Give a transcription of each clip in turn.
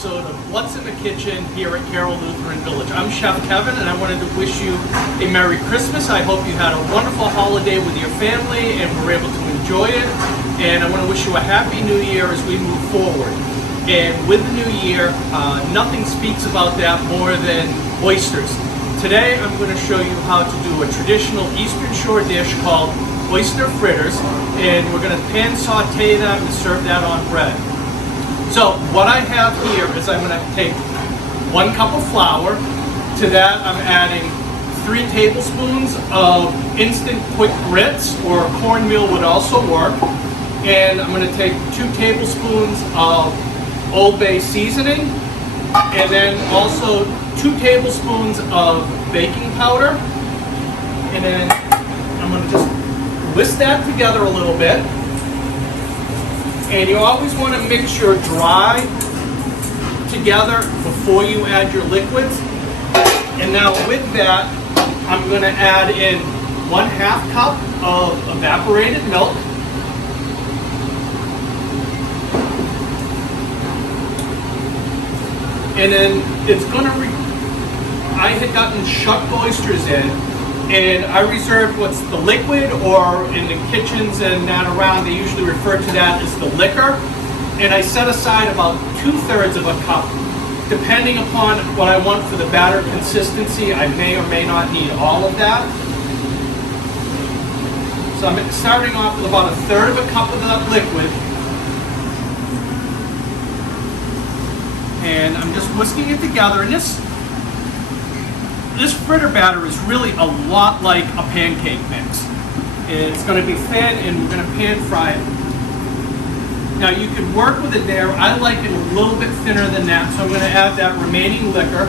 episode of What's in the Kitchen here at Carroll Lutheran Village. I'm Chef Kevin, and I wanted to wish you a Merry Christmas. I hope you had a wonderful holiday with your family and were able to enjoy it. And I want to wish you a Happy New Year as we move forward. And with the new year, nothing speaks about that more than oysters. Today, I'm going to show you how to do a traditional Eastern Shore dish called Oyster Fritters, and we're going to pan saute them and serve that on bread. So what I have here is I'm going to take 1 cup of flour. To that I'm adding 3 tablespoons of instant quick grits, or cornmeal would also work. And I'm going to take 2 tablespoons of Old Bay seasoning, and then also 2 tablespoons of baking powder. And then I'm going to just whisk that together a little bit. And you always want to mix your dry together before you add your liquids. And now with that, I'm going to add in 1/2 cup of evaporated milk. And then it's going to, I had gotten shucked oysters in, and I reserved what's the liquid, or in the kitchens and that around, they usually refer to that as the liquor. And I set aside about 2/3 of a cup. Depending upon what I want for the batter consistency, I may or may not need all of that. So I'm starting off with about 1/3 of a cup of that liquid. And I'm just whisking it together. And this fritter batter is really a lot like a pancake mix. It's going to be thin, and we're going to pan fry it. Now you can work with it there. I like it a little bit thinner than that, so I'm going to add that remaining liquor.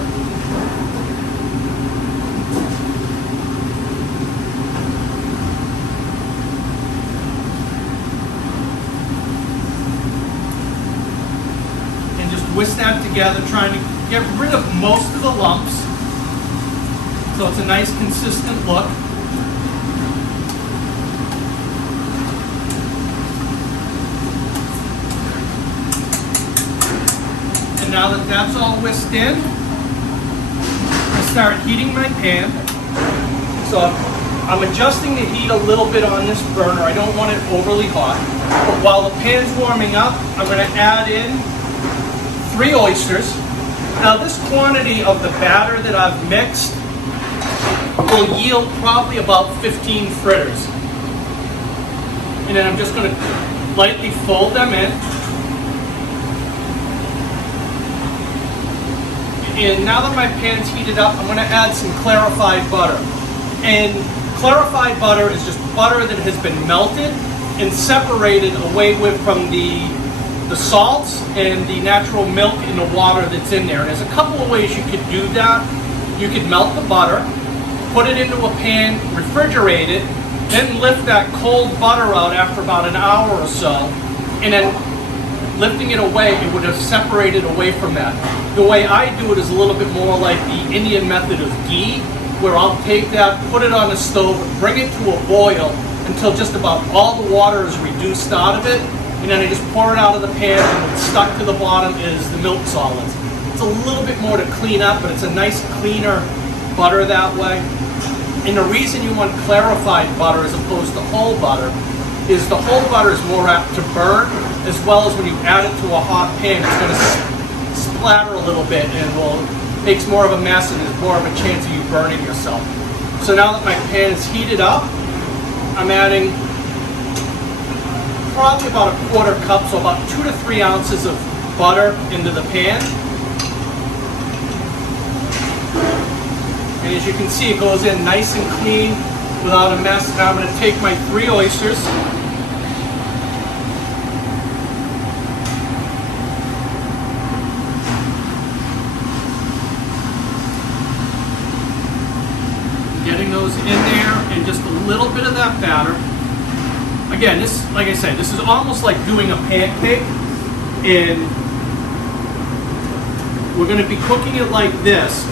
And just whisk that together, trying to get rid of most of the lumps, so it's a nice consistent look. And now that that's all whisked in, I start heating my pan. So I'm adjusting the heat a little bit on this burner. I don't want it overly hot. But while the pan's warming up, I'm going to add in 3 oysters. Now this quantity of the batter that I've mixed will yield probably about 15 fritters. And then I'm just going to lightly fold them in. And now that my pan's heated up, I'm going to add some clarified butter. And clarified butter is just butter that has been melted and separated away from the salts and the natural milk in the water that's in there. And there's a couple of ways you could do that. You could melt the butter, put it into a pan, refrigerate it, then lift that cold butter out after about an hour or so, and then lifting it away, it would have separated away from that. The way I do it is a little bit more like the Indian method of ghee, where I'll take that, put it on the stove, bring it to a boil until just about all the water is reduced out of it, and then I just pour it out of the pan, and what's stuck to the bottom is the milk solids. It's a little bit more to clean up, but it's a nice cleaner butter that way. And the reason you want clarified butter as opposed to whole butter is the whole butter is more apt to burn, as well as when you add it to a hot pan, it's going to splatter a little bit and makes more of a mess, and there's more of a chance of you burning yourself. So now that my pan is heated up, I'm adding probably about 1/4 cup, so about 2 to 3 ounces of butter into the pan. And as you can see, it goes in nice and clean without a mess. Now I'm going to take my 3 oysters, getting those in there, and just a little bit of that batter. Again, this, like I said, this is almost like doing a pancake, and we're going to be cooking it like this.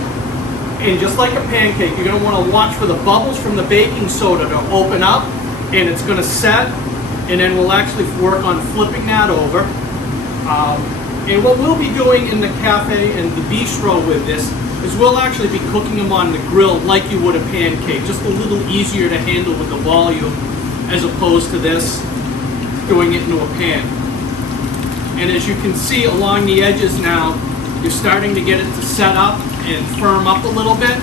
And just like a pancake, you're going to want to watch for the bubbles from the baking soda to open up, and it's going to set, and then we'll actually work on flipping that over. And what we'll be doing in the cafe and the bistro with this is we'll actually be cooking them on the grill like you would a pancake, just a little easier to handle with the volume as opposed to this, doing it into a pan. And as you can see along the edges now, you're starting to get it to set up and firm up a little bit.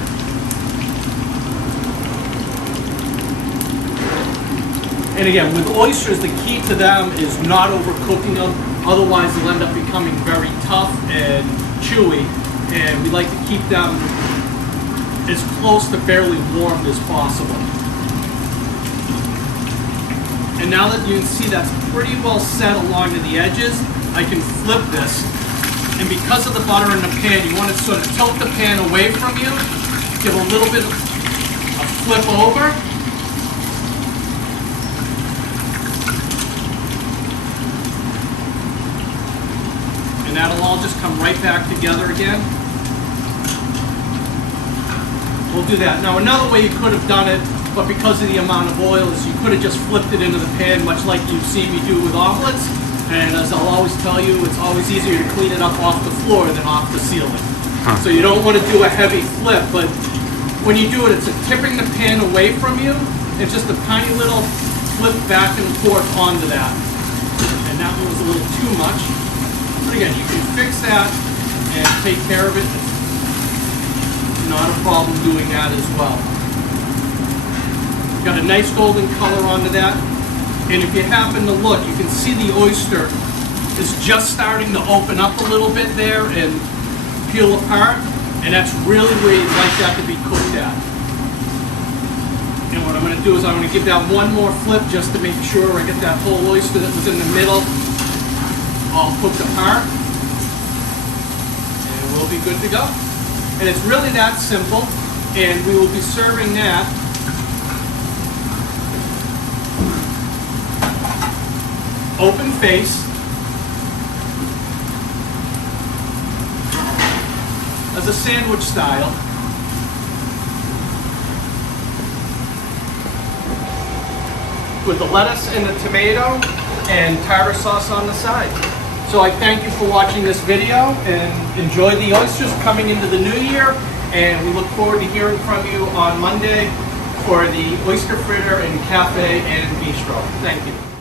And again, with oysters, the key to them is not overcooking them. Otherwise, they'll end up becoming very tough and chewy. And we like to keep them as close to fairly warmed as possible. And now that you can see that's pretty well set along to the edges, I can flip this. And because of the butter in the pan, you want to sort of tilt the pan away from you, give a little bit of a flip over. And that'll all just come right back together again. We'll do that. Now another way you could have done it, but because of the amount of oil, is you could have just flipped it into the pan, much like you've seen me do with omelets. And as I'll always tell you, it's always easier to clean it up off the floor than off the ceiling. So you don't want to do a heavy flip, but when you do it, it's tipping the pan away from you, and just a tiny little flip back and forth onto that. And that one was a little too much. But again, you can fix that and take care of it. Not a problem doing that as well. Got a nice golden color onto that. And if you happen to look, you can see the oyster is just starting to open up a little bit there and peel apart. And that's really where you'd like that to be cooked at. And what I'm going to do is I'm going to give that one more flip just to make sure I get that whole oyster that was in the middle all cooked apart. And we'll be good to go. And it's really that simple. And we will be serving that open face as a sandwich style. With the lettuce and the tomato and tartar sauce on the side. So I thank you for watching this video and enjoy the oysters coming into the new year. And we look forward to hearing from you on Monday for the oyster fritter and cafe and bistro. Thank you.